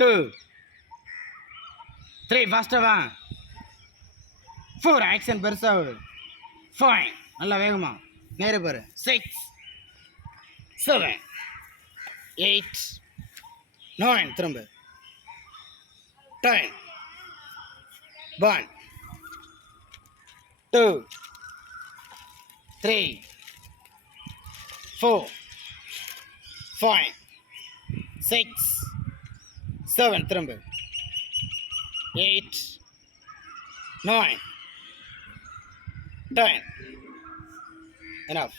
2 3 ஃபாஸ்ட்டாக வா 4 ஆக்ஷன் பெருசாக விடு 5 நல்லா வேகமா நேரே பாரு 6 7 8 9 திரும்ப 10 1 2 3 4 5 6 7 திரும்ப 8 9 10 enough